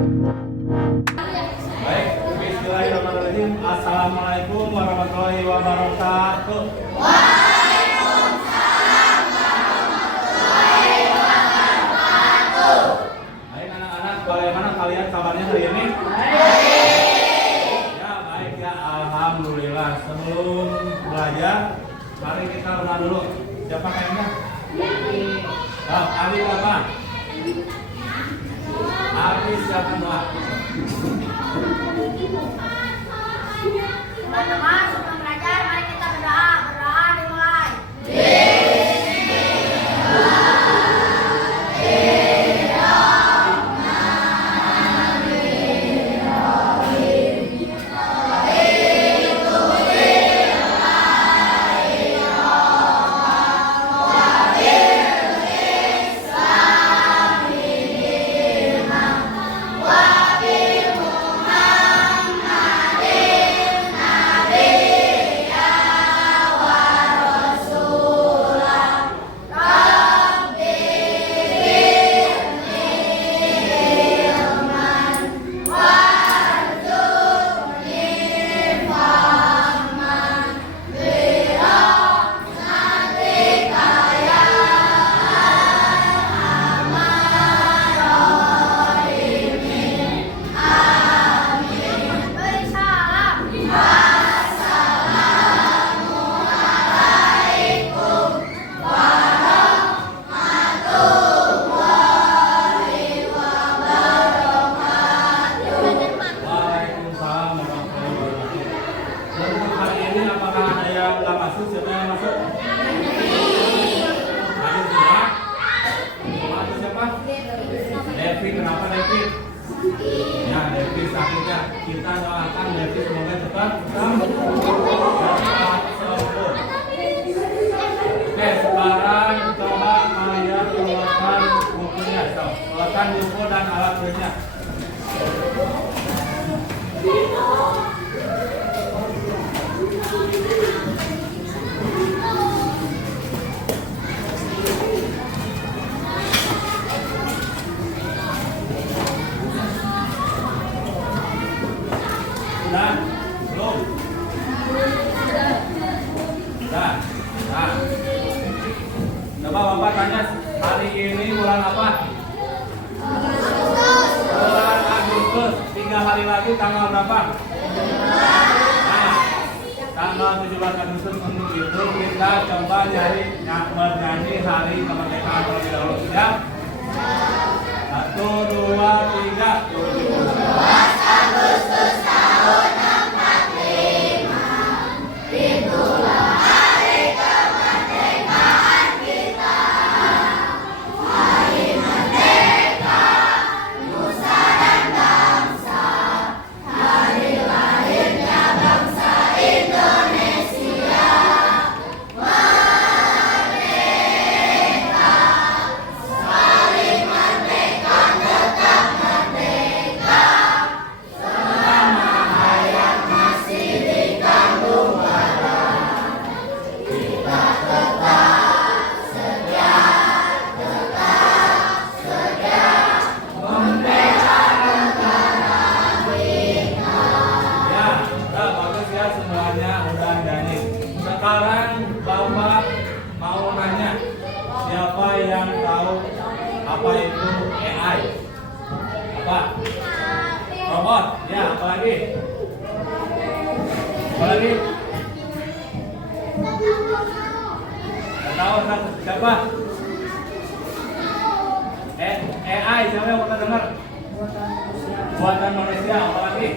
Baik, bismillahirrahmanirrahim. Assalamualaikum warahmatullahi wabarakatuh. Waalaikumsalam warahmatullahi wabarakatuh. Baik anak-anak, bagaimana kalian kabarnya hari ini? Baik. Ya, baik ya, alhamdulillah. Sebelum belajar, mari kita kenal dulu. Siapa kayaknya? Abi apa? Abi siapa doa? Teman-teman, sebelum belajar, mari kita berdoa. Berdoa dimulai. Devi, kenapa Devi? Ya, Devi sakitnya. Kita doakan Devi semoga cepat sembuh. Oke, sekarang coba kalian keluarkan bukunya. Keluarkan buku dan alat tulisnya. Sudah? Belum? Sudah? Nah. Coba Bapak tanya, hari ini bulan apa? Bulan Agustus. 3 hari lagi tanggal berapa? Nah, tanggal 17 Agustus itu kita coba bernyanyi hari kemerdekaan terlebih dahulu. Siap? 1, 2, 3. 17 Agustus tahun 45, itulah hari kemerdekaan kita. Hari merdeka, nusa dan bangsa, hari lahirnya bangsa Indonesia. Merdeka, saling merdeka, tetap merdeka. Selama hayat masih di kandung badan, kita tetap setia membela negara kita. Ya, udah bagus ya semuanya, udah nyanyi. Sekarang Bapak mau nanya, siapa yang tahu apa itu AI? Apa? Robot? Ya, apa lagi? Apa lagi? Nggak tahu, siapa? AI, siapa yang pernah dengar? Buatan manusia, apa lagi?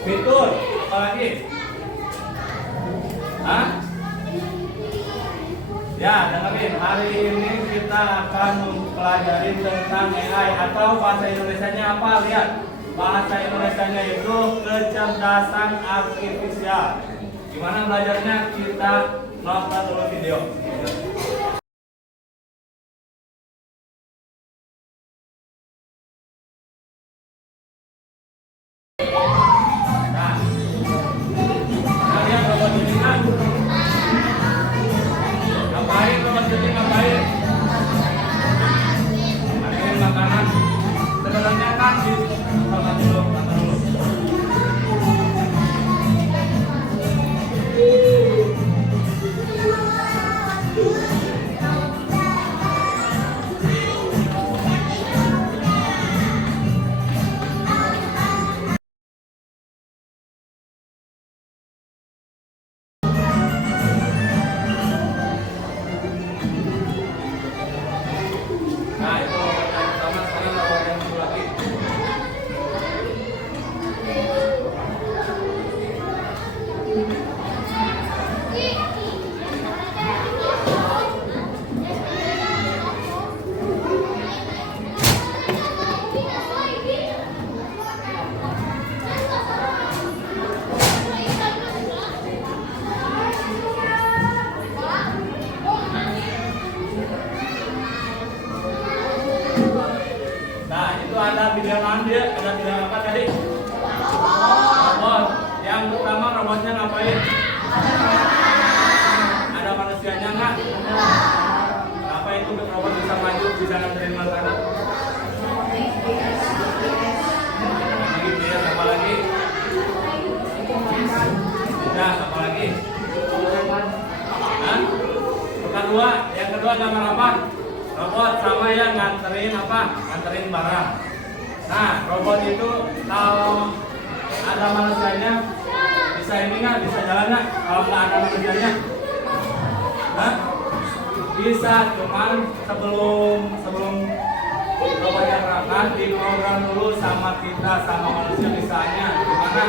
Fitur, apa lagi? Hah? Ya, dengerin. Hari ini kita akan mempelajari tentang AI atau bahasa Indonesianya apa? Lihat. Bahasa Indonesianya itu kecerdasan artifisial. Gimana belajarnya? Kita nonton dulu video. Nah, kalian robot ini kan? Ngapain robot ini ngapain? Ini makanan. Sebenarnya kan tiga naon dia? Ada tiga apa tadi? Robot. Yang pertama robotnya ngapain? Ada manusianya nggak? Apa itu robot bisa maju, bisa nganterin makanan? GPS apa lagi? Nah, apa lagi? Hah? Yang kedua gambar apa? Robot sama yang nganterin apa? Nganterin barang. Nah, robot itu kalau ada manusianya bisa ini nggak? Bisa jalan nggak? Kalau nggak ada manusianya? Hah? Bisa, cuman sebelum robotnya berangkat diprogram dulu sama kita sama manusia misalnya. Gimana?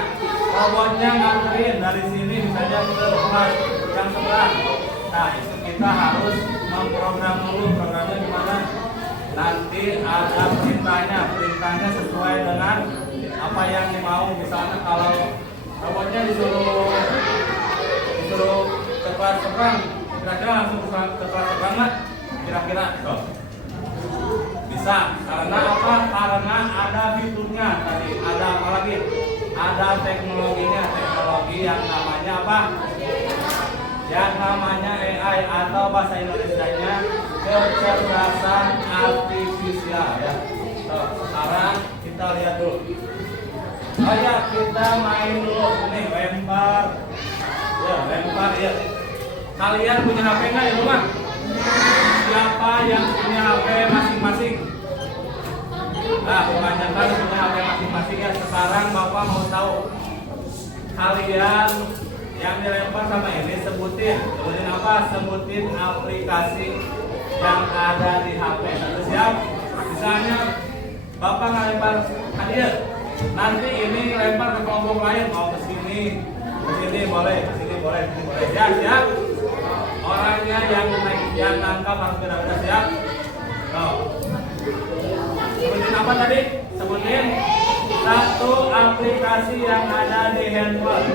Robotnya nganterin dari sini misalnya ke tempat yang sebelah. Nah, itu kita harus memprogram dulu. Programnya gimana? Nanti ada perintahnya sesuai dengan apa yang dimau. Misalnya kalau robotnya disuruh ke kelas serang, kira-kira langsung ke kelas serang nggak? Kira-kira so. Bisa, karena apa? Karena ada fiturnya tadi. Ada apa lagi? Ada teknologinya, teknologi yang namanya apa? Yang namanya AI atau bahasa Indonesianya kecerdasan artifisial ya. So, sekarang kita lihat dulu. Oh ya, kita main dulu nih, lempar. Ya, lempar ya. Kalian punya HP nggak di rumah? Siapa yang punya HP masing-masing? Nah, kebanyakan punya HP masing-masing ya. Sekarang Bapak mau tahu kalian yang dilempar sama ini sebutin apa? Sebutin aplikasi yang ada di HP. Sudah siap? Misalnya Bapak ngelempar hadiah, nanti ini lempar ke kelompok lain, mau ke sini boleh, ke sini boleh. Ya, siap? Orangnya yang nangkap harus benar-benar siap. Sebutin apa tadi? Sebutin satu aplikasi yang ada di handphone.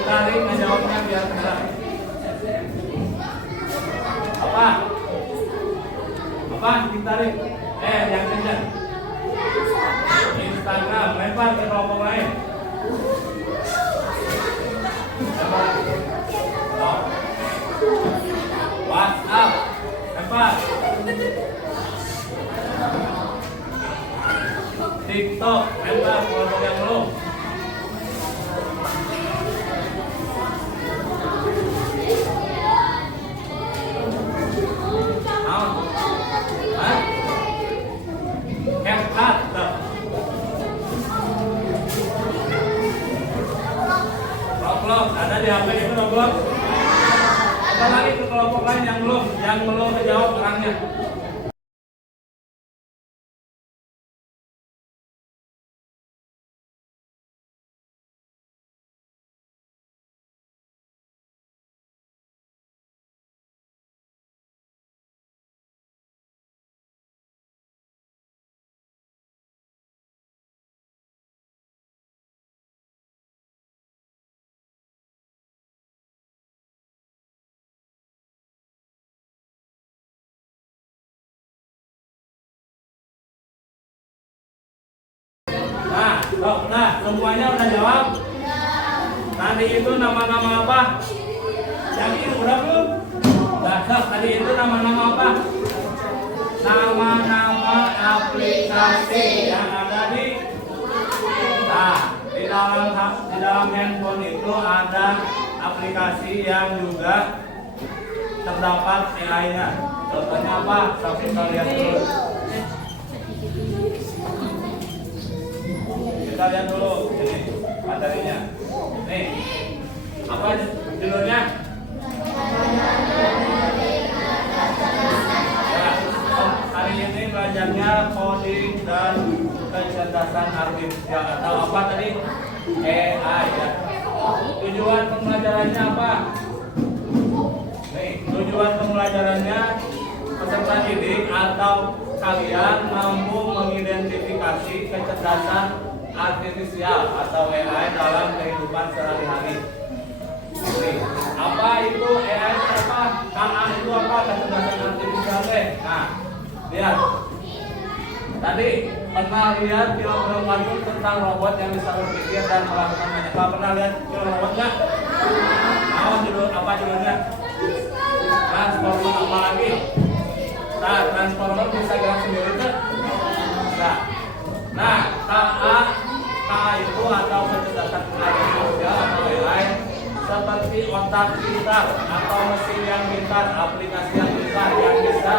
Tarik ngejawabnya biar benar. Apa? Ditarik. Yang kencang. Instagram, lempar ke kelompok lain. WhatsApp, lempar. TikTok, lempar kelompok yang belum. Roblox, ada di HP itu Roblox. Apa lagi ke kelompok lain yang belum kejawab orangnya? Nah, semuanya udah jawab? Tadi itu nama-nama apa? Yang ini udah belum? Nah, tadi itu nama-nama apa? Nama-nama aplikasi yang ada di. Nah, di dalam handphone itu ada aplikasi yang juga terdapat AI-nya. Contohnya apa? Sampai kita lihat dulu. Kita lihat dulu ini materinya. Nih, apa judulnya? Ya, hari ini belajarnya coding dan kecerdasan artifisial atau apa tadi? AI ya. Tujuan pembelajarannya apa? Nih, tujuan pembelajarannya peserta didik atau kalian mampu mengidentifikasi kecerdasan artifisial atau AI dalam kehidupan sehari-hari. Apa itu AI? Apa? KA itu apa? Kecerdasan artifisial. Nah, lihat. Tadi pernah lihat film kartun tentang robot yang bisa berpikir dan melakukan banyak hal. Pernah lihat film robot nggak? Apa judulnya? Transformer apa lagi? Nah, Transformer bisa gerak sendiri kan? Nah, KA itu atau kecerdasan artificial atau AI seperti otak pintar atau mesin yang pintar, aplikasi yang pintar yang bisa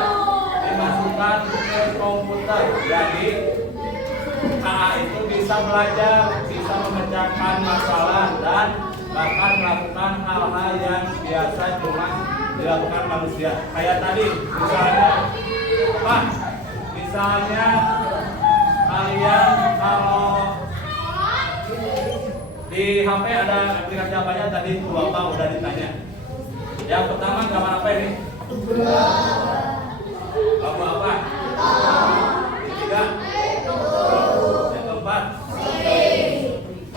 dimasukkan ke komputer. Jadi KA itu bisa belajar, bisa memecahkan masalah dan bahkan melakukan hal-hal yang biasa cuma dilakukan manusia. Kayak tadi, misalnya kalian kalau di HP ada aplikasi apanya tadi Bapak udah ditanya. Yang pertama gambar apa ini? Apa? Yang ketiga? Yang keempat?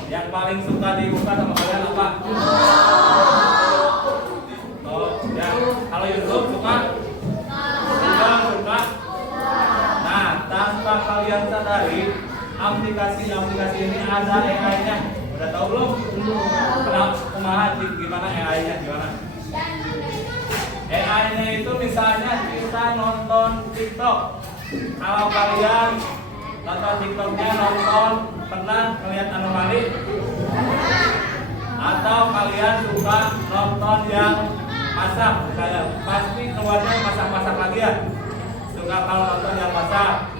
Yang paling suka dibuka sama kalian apa? Oh, ya. Kalau YouTube suka? Suka. Nah, tanpa kalian sadari, aplikasi ini ada AI-nya. Udah tahu belum? Kumaha gimana AI-nya? Gimana? AI-nya itu misalnya kita nonton TikTok. Kalau kalian nonton TikToknya pernah melihat anomali? Atau kalian suka nonton yang masak? Misalnya pasti keluarnya masak-masak lagi ya? Suka kalau nonton yang masak,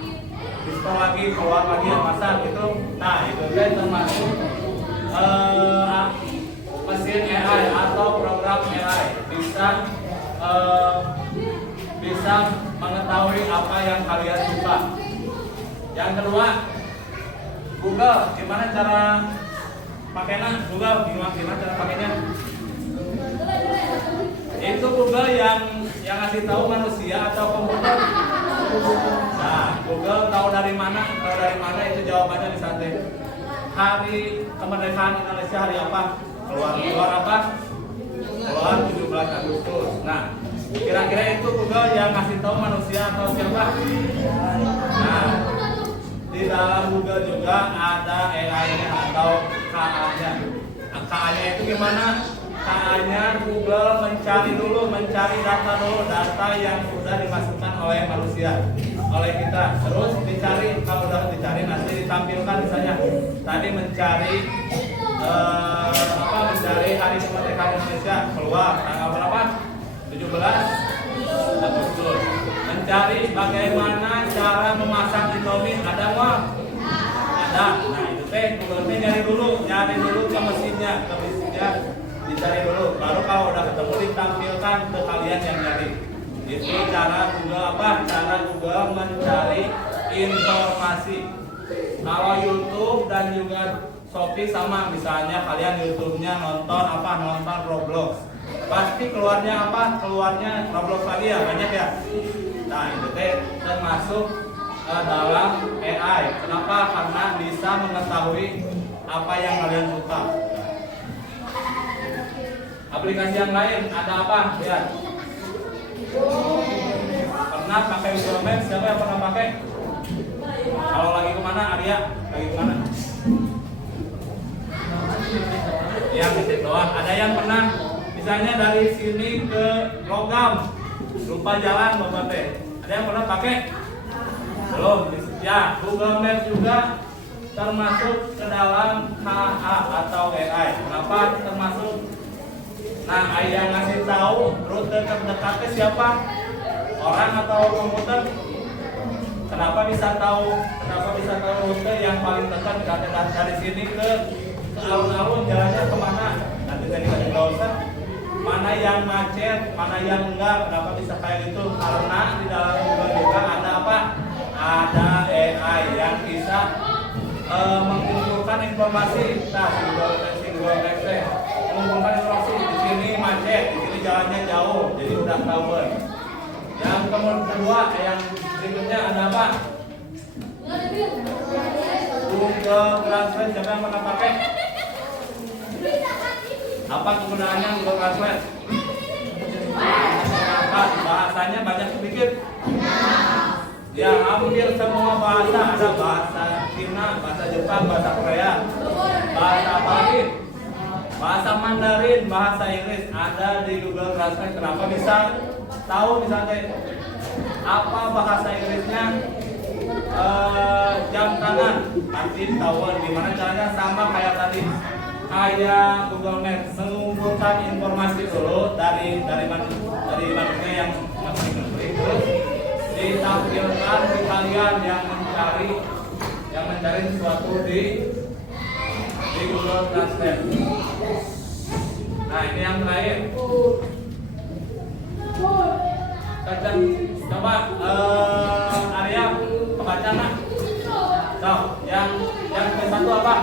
diskon lagi, keluar lagi yang masak gitu. Nah itu kan termasuk mesin AI atau program AI bisa mengetahui apa yang kalian suka. Yang kedua, Google, gimana cara pakainya? Google gimana cara pakainya? Itu Google yang ngasih tahu manusia atau komputer. Nah, Google tahu dari mana? Itu jawabannya di sana. Hari kemerdekaan Indonesia hari apa? Keluar apa? Keluar 17 Agustus. Nah, kira-kira itu Google yang ngasih tahu manusia atau siapa? Nah, di dalam Google juga ada AI-nya atau KA-nya. KA-nya itu gimana? KA-nya Google mencari data yang sudah dimasukkan oleh manusia, oleh kita. Terus dicari, kalau udah dicari nanti ditampilkan misalnya. Tadi mencari hari kemerdekaan Indonesia keluar tanggal berapa? 17 Agustus. Mencari bagaimana cara memasak Indomie, ada nggak? Ada. Nah itu Google nyari dulu ke mesinnya, dicari dulu. Baru kalau udah ketemu ditampilkan ke kalian yang nyari. Itu cara Google Cara Google mencari informasi. Kalau YouTube dan juga Shopee sama, misalnya kalian YouTube-nya nonton Roblox. Pasti keluarnya Keluarnya Roblox lagi ya, banyak ya. Nah, itu termasuk dalam AI. Kenapa? Karena bisa mengetahui apa yang kalian suka. Aplikasi yang lain ada apa? Lihat. Pernah pakai Google Maps? Siapa yang pernah pakai? Kalau lagi kemana, Arya? Lagi kemana? Yang titik doang. Ada yang pernah, misalnya dari sini ke Logam, lupa jalan, Bapak teh. Ada yang pernah pakai? Belum. Ya, Google Maps juga termasuk ke dalam KA atau AI. Kenapa termasuk? Nah, yang ngasih tahu rute terdekatnya siapa? Orang atau komputer? Kenapa bisa tahu rute yang paling dekat dari sini ke alun-alun, jalannya kemana? Nanti tadi kasih browser mana yang macet, mana yang enggak. Kenapa bisa kayak gitu? Karena di dalam Google juga ada apa? Ada AI yang bisa mengumpulkan informasi. Nah, Google Maps mengumpulkan informasi. Di sini macet, di sini jalannya jauh, jadi udah tahu. Yang kedua, yang berikutnya ada apa? Google Translate. Siapa yang pernah pakai? Apa kegunaannya Google Translate? Bahasanya banyak sedikit. Ya, hampir semua bahasa ada bahasa Cina, bahasa Jepang, bahasa Korea, bahasa apa lagi? Bahasa Mandarin, bahasa Inggris ada di Google Translate. Kenapa bisa tahu misalnya apa bahasa Inggrisnya? Jam tangan, arti tower. Gimana caranya? Sama kayak tadi, kayak Google Maps, mengumpulkan informasi dulu dari manusia yang masih mencari, terus ditampilkan di kalian yang mencari sesuatu di Google Translate. Nah, ini yang terakhir. Coba Arya kebaca nak. So, yang ke satu apa?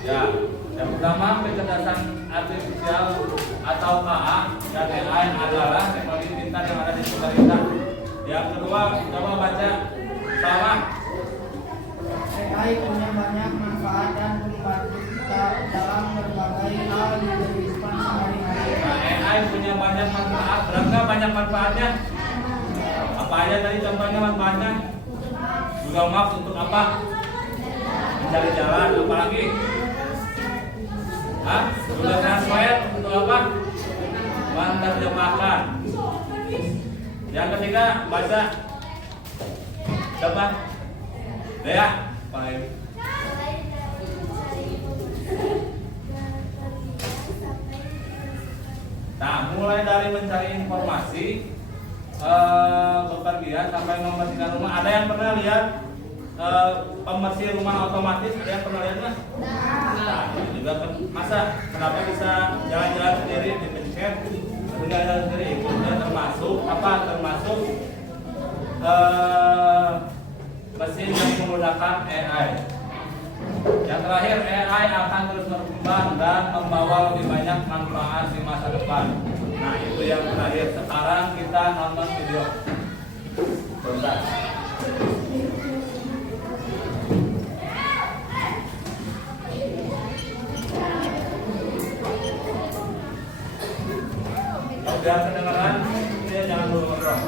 Ya, yang pertama kecerdasan artifisial atau KA dan AI adalah teknologi pintar yang ada di sekitar kita. Yang kedua, coba baca sama. AI punya banyak manfaat dan membantu kita dalam berbagai hal di kehidupan sehari-hari. Nah, AI punya banyak manfaat. Berapa banyak manfaatnya? Apa aja tadi contohnya manfaatnya? Google Maps untuk apa? Mencari jalan. Apalagi? Google Translate untuk apa? Menerjemahkan. Yang ketiga, baca. Coba. Dea, baik. Nah, mulai dari mencari informasi, bepergian sampai membersihkan rumah. Ada yang pernah lihat pembersih rumah otomatis? Ada yang pernah lihat nggak? Nah, itu juga masa kenapa bisa jalan-jalan sendiri, dipencet, jalan sendiri? Itu termasuk apa? Termasuk mesin yang menggunakan AI. Yang terakhir, AI akan terus berkembang dan membawa lebih banyak manfaat di masa depan. Nah, itu yang terakhir. Sekarang kita nonton video. Bentar. Biar kedengaran, dia jangan dulu ngobrol.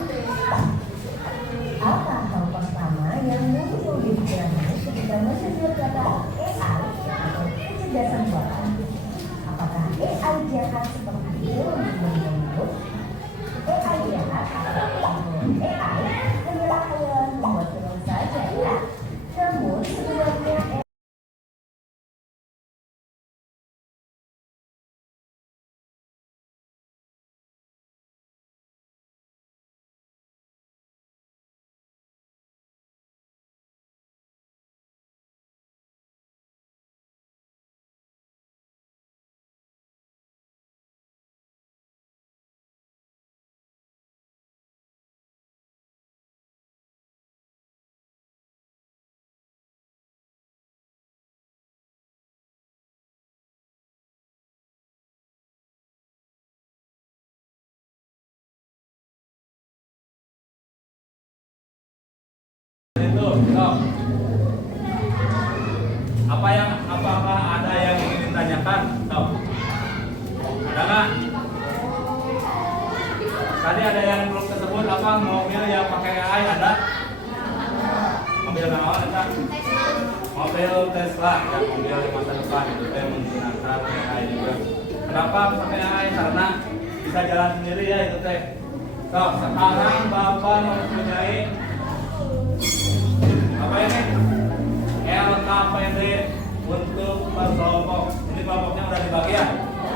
Apa hal pertama yang muncul di pikiranmu ketika mendengar kata AI atau kecerdasan buatan? Apakah AI jahat seperti film membentuk? AI jahat atau AI hanyalah khayalan membuat film saja ya? Namun sebenarnya Itu, apakah ada yang ingin ditanyakan? Ada nggak? Tadi ada yang belum tersebut apa mobil yang pakai AI ada? Mobil apa? Ada? Mobil Tesla, ya, mobil di masa depan itu yang menggunakan AI juga. Kenapa pakai AI? Karena bisa jalan sendiri ya itu teh. Sekarang Bapak mempunyai apa ini? LKPD untuk per kelompok. Ini kelompoknya udah dibagi ya.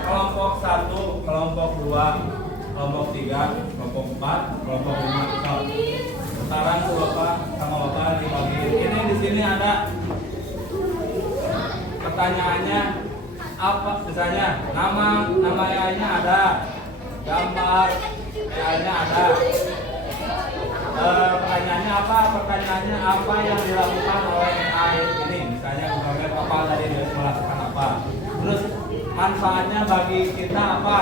Kelompok 1, kelompok 2, kelompok 3, kelompok 4, kelompok 5. Sekarang Bapak sama Bapak dibagi. Ini di sini ada pertanyaannya apa? Misalnya nama AI-nya ada, gambar AI-nya ada. Pertanyaannya apa? Pertanyaannya apa yang dilakukan oleh AI ini? Misalnya Google apa tadi dia melakukan apa? Terus manfaatnya bagi kita apa?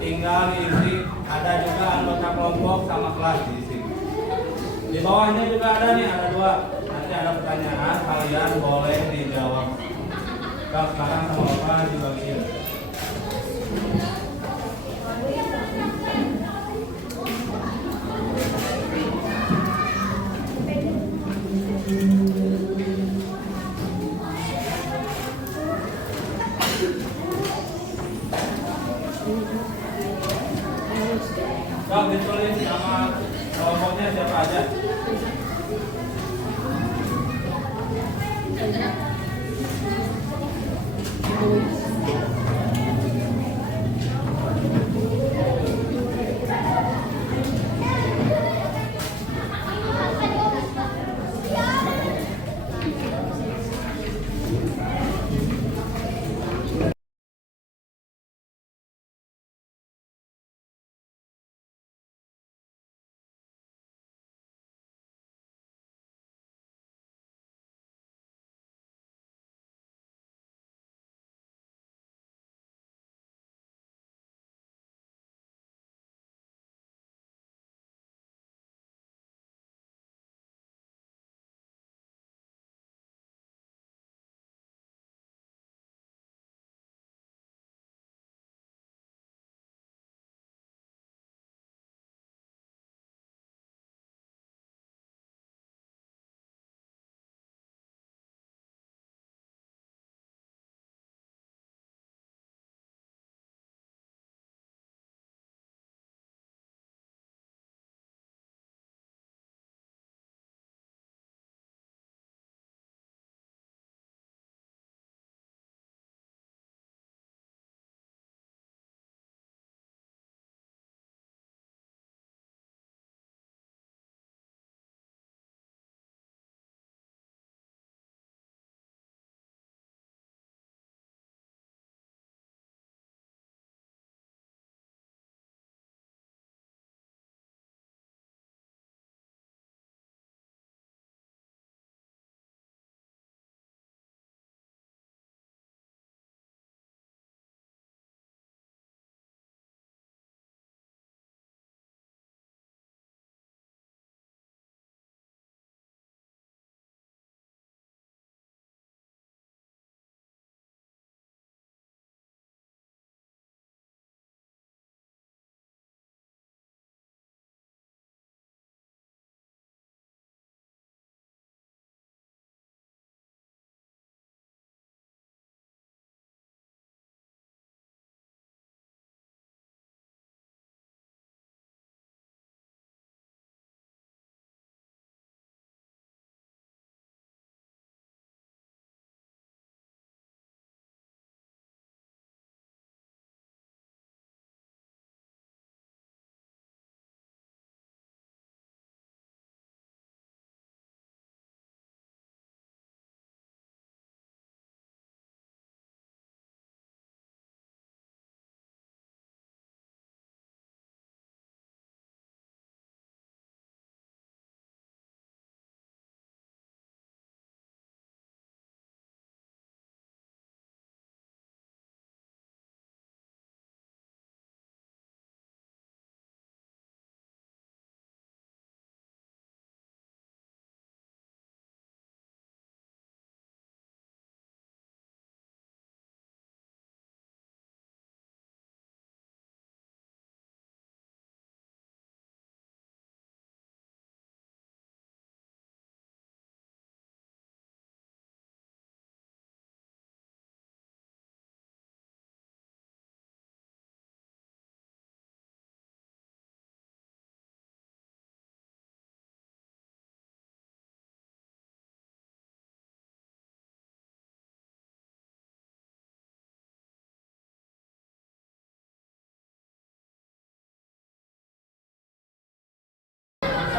Tinggal diisi. Ada juga anggota kelompok sama kelas diisi. Di bawahnya juga ada nih, ada 2. Nanti ada pertanyaan, kalian boleh dijawab. Kak, sekarang sama Bapak dibagiin. Kak, ditulis nama kelompoknya siapa aja?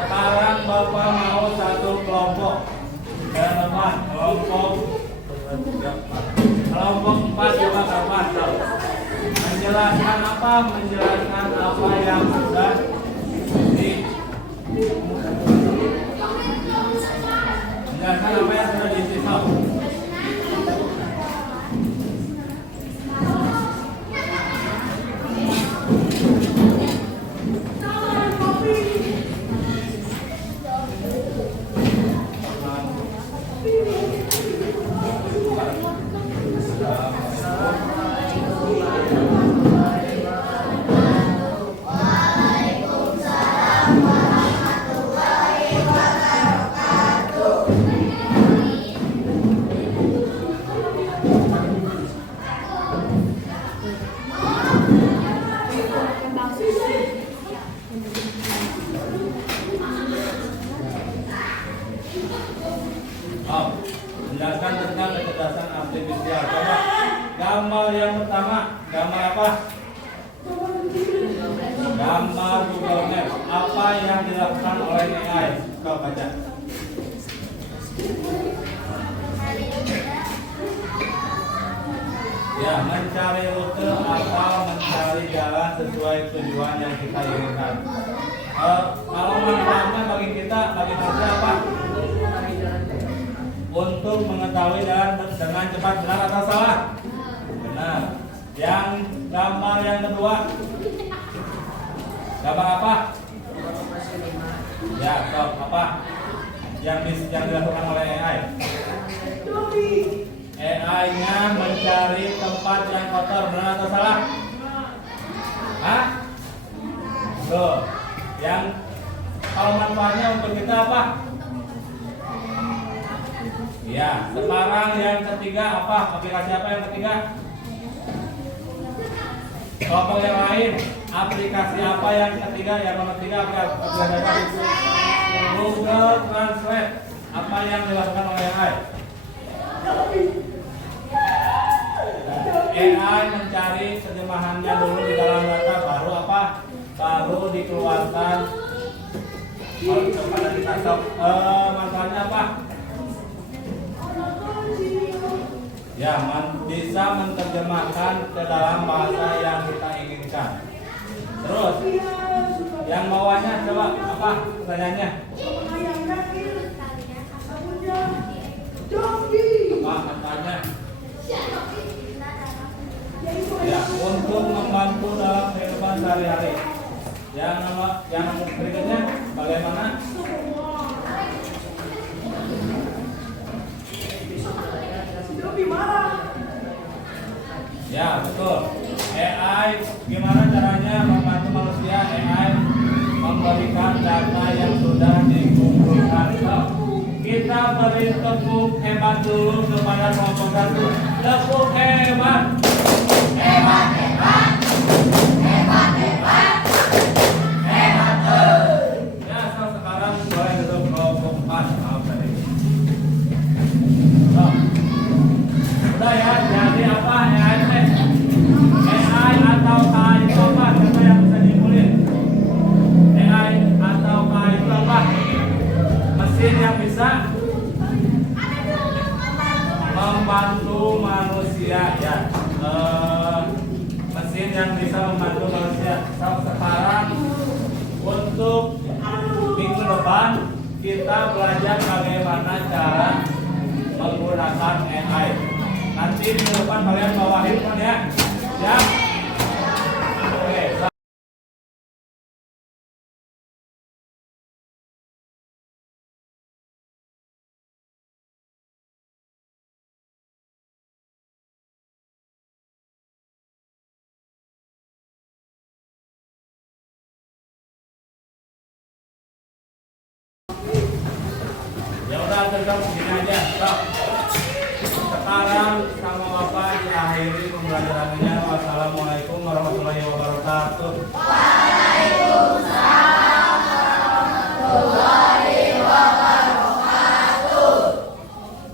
Sekarang Bapak mau satu kelompok teman kelompok 4 juga kapan menjelaskan apa yang sudah disisap. Gambar yang pertama, gambar apa? Gambar Google Maps. Apa yang dilakukan oleh AI? Kau baca. Ya, mencari rute atau mencari jalan sesuai tujuan yang kita inginkan. Kalau manfaatnya bagi kita, bagi manusia apa? Untuk mengetahui jalan dengan cepat, benar atau salah? Benar. Yang gambar yang kedua, gambar apa? Ya, top apa? Yang dilakukan oleh AI. AI-nya mencari tempat yang kotor, benar atau salah? Hah? Tuh. Yang kalau manfaatnya untuk kita apa? Ya, sekarang yang ketiga apa? Aplikasi apa yang ketiga? Kelompok yang lain, aplikasi apa yang ketiga? Yang nomor tiga aplikasi apa? Google Translate. Apa yang dilakukan oleh AI? AI mencari terjemahannya dulu di dalam data, baru apa? Baru dikeluarkan kepada kita. Manfaatnya apa? Ya, bisa menerjemahkan ke dalam bahasa yang kita inginkan. Terus, yang bawahnya coba apa pertanyaannya? Apa katanya? Ya, untuk membantu dalam kehidupan sehari-hari. Yang berikutnya bagaimana? Ya, betul. AI gimana caranya membantu manusia? AI memberikan data yang sudah dikumpulkan. Kita beri tepuk hebat dulu kepada kelompok satu. Tepuk hebat. Hebat, hebat. Hebat, hebat. Hebat. Ya, sekarang boleh duduk kelompok 4. Maaf tadi. Udah ya, jadi apa AI teh? AI atau KA itu apa? Siapa yang bisa dipulih? AI atau KA itu apa? Mesin yang bisa membantu manusia ya. Mesin yang bisa membantu manusia. Sekarang untuk minggu depan kita belajar bagaimana cara menggunakan AI. Nanti minggu depan kalian bawa handphone ya. Ya. Oke. Ya udah tetap begini aja. Stop. Sekarang sama Bapak diakhiri pembelajarannya. Wassalamualaikum warahmatullahi wabarakatuh.